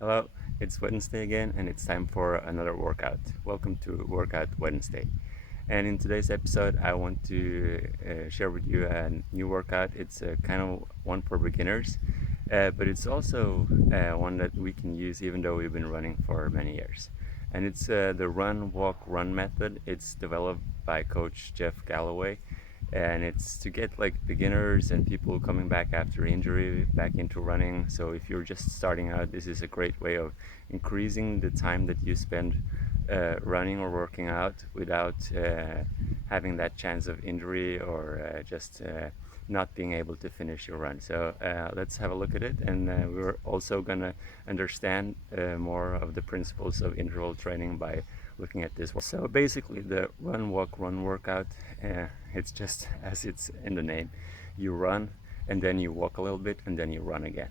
Hello, it's Wednesday again, and it's time for another workout. Welcome to Workout Wednesday. And in today's episode, I want to share with you a new workout. It's a kind of one for beginners, but it's also one that we can use even though we've been running for many years. And it's the run, walk, run method. It's developed by Coach Jeff Galloway, and it's to get like beginners and people coming back after injury back into running. So if you're just starting out, this is a great way of increasing the time that you spend running or working out without having that chance of injury or just not being able to finish your run. So let's have a look at it, and we're also gonna understand more of the principles of interval training by looking at this. So basically the run walk run workout, it's just as it's in the name. You run and then you walk a little bit and then you run again.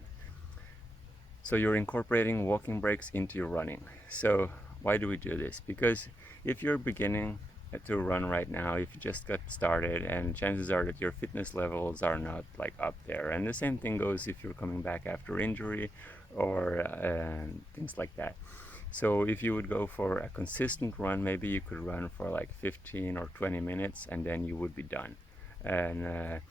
So you're incorporating walking breaks into your running. So why do we do this? Because if you're beginning to run right now, if you just got started, and chances are that your fitness levels are not like up there, and the same thing goes if you're coming back after injury or things like that. So if you would go for a consistent run, maybe you could run for like 15 or 20 minutes and then you would be done. And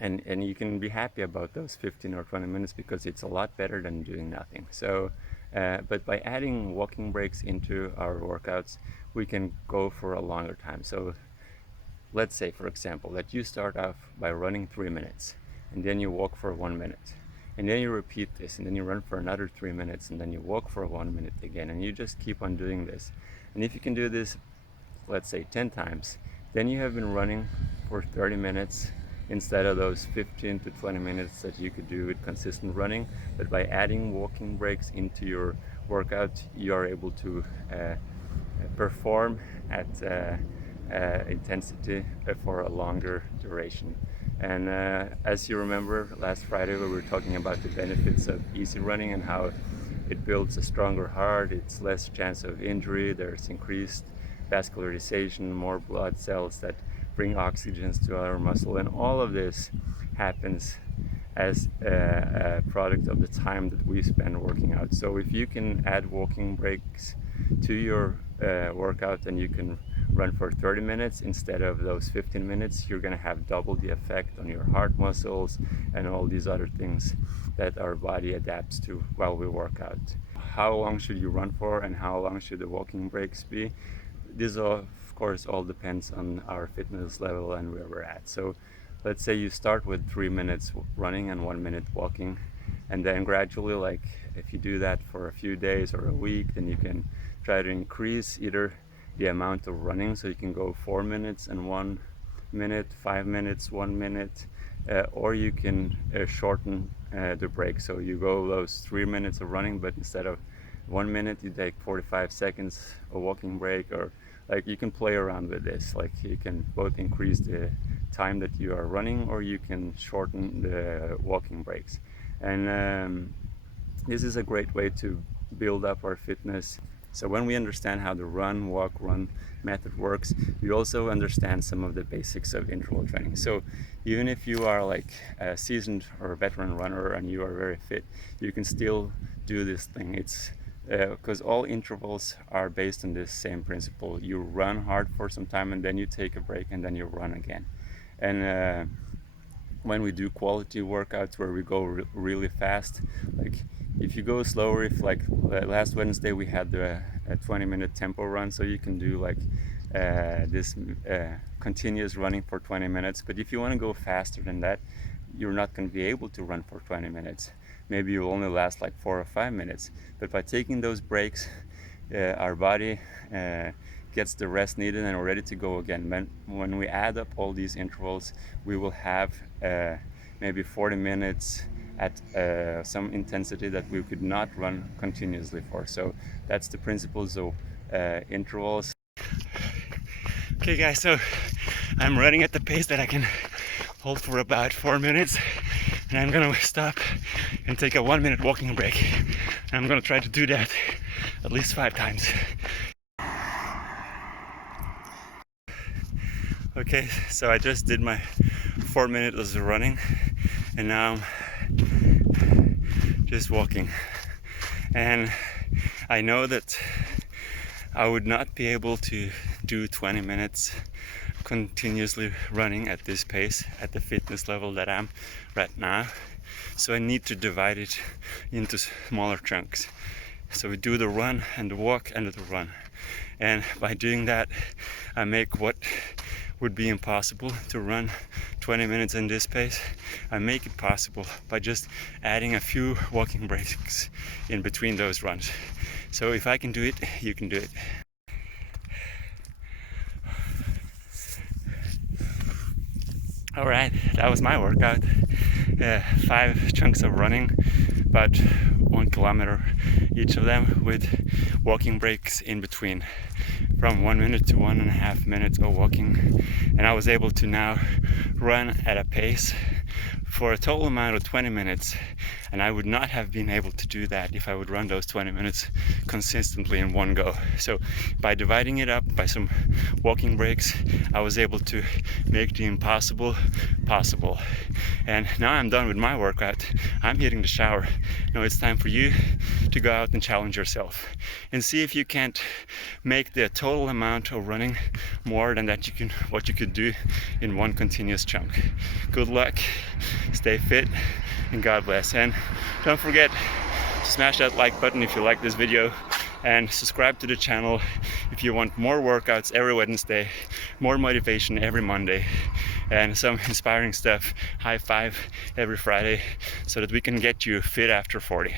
and you can be happy about those 15 or 20 minutes because it's a lot better than doing nothing. So but by adding walking breaks into our workouts, we can go for a longer time. So let's say, for example, that you start off by running 3 minutes and then you walk for 1 minute, and then you repeat this, and then you run for another 3 minutes, and then you walk for 1 minute again, and you just keep on doing this. And if you can do this, let's say 10 times, then you have been running for 30 minutes instead of those 15 to 20 minutes that you could do with consistent running. But by adding walking breaks into your workout, you are able to perform at intensity for a longer duration. And as you remember, last Friday we were talking about the benefits of easy running and how it builds a stronger heart, it's less chance of injury, there's increased vascularization, more blood cells that bring oxygen to our muscle, and all of this happens as a product of the time that we spend working out. So if you can add walking breaks to your workout and you can run for 30 minutes instead of those 15 minutes, you're going to have double the effect on your heart muscles and all these other things that our body adapts to while we work out. How long should you run for and how long should the walking breaks be? This of course all depends on our fitness level and where we're at. So let's say you start with 3 minutes running and 1 minute walking, and then gradually, like if you do that for a few days or a week, then you can try to increase either the amount of running, so you can go 4 minutes and 1 minute, 5 minutes, 1 minute, or you can shorten the break. So you go those 3 minutes of running, but instead of 1 minute, you take 45 seconds a walking break, or like you can play around with this. Like you can both increase the time that you are running, or you can shorten the walking breaks. And this is a great way to build up our fitness. So when we understand how the run, walk, run method works, we also understand some of the basics of interval training. So even if you are like a seasoned or a veteran runner and you are very fit, you can still do this thing. It's because all intervals are based on this same principle. You run hard for some time and then you take a break and then you run again. And when we do quality workouts where we go really fast, like if you go slower, if like last Wednesday we had a 20-minute tempo run, so you can do like this continuous running for 20 minutes. But if you want to go faster than that, you're not going to be able to run for 20 minutes. Maybe you'll only last like 4 or 5 minutes. But by taking those breaks, our body gets the rest needed and we're ready to go again. When we add up all these intervals, we will have maybe 40 minutes at some intensity that we could not run continuously for. So that's the principles of intervals. Okay guys, so I'm running at the pace that I can hold for about 4 minutes, and I'm gonna stop and take a 1 minute walking break. And I'm gonna try to do that at least 5 times. Okay, so I just did my 4 minutes of running, and now I'm just walking. And I know that I would not be able to do 20 minutes continuously running at this pace, at the fitness level that I'm right now. So I need to divide it into smaller chunks. So we do the run and the walk and the run. And by doing that, I make what would be impossible to run 20 minutes in this pace, I make it possible by just adding a few walking breaks in between those runs. So if I can do it, you can do it. All right, that was my workout. 5 chunks of running, about 1 kilometer each of them, with walking breaks in between, from 1 minute to 1.5 minutes of walking. And I was able to now run at a pace for a total amount of 20 minutes, and I would not have been able to do that if I would run those 20 minutes consistently in one go. So by dividing it up by some walking breaks, I was able to make the impossible possible. And now I'm done with my workout. I'm hitting the shower. Now it's time for you to go out and challenge yourself and see if you can't make the total amount of running more than that what you could do in one continuous chunk. Good luck, stay fit, and God bless. And don't forget to smash that like button if you like this video, and subscribe to the channel if you want more workouts every Wednesday, more motivation every Monday, and some inspiring stuff, high five every Friday, so that we can get you fit after 40.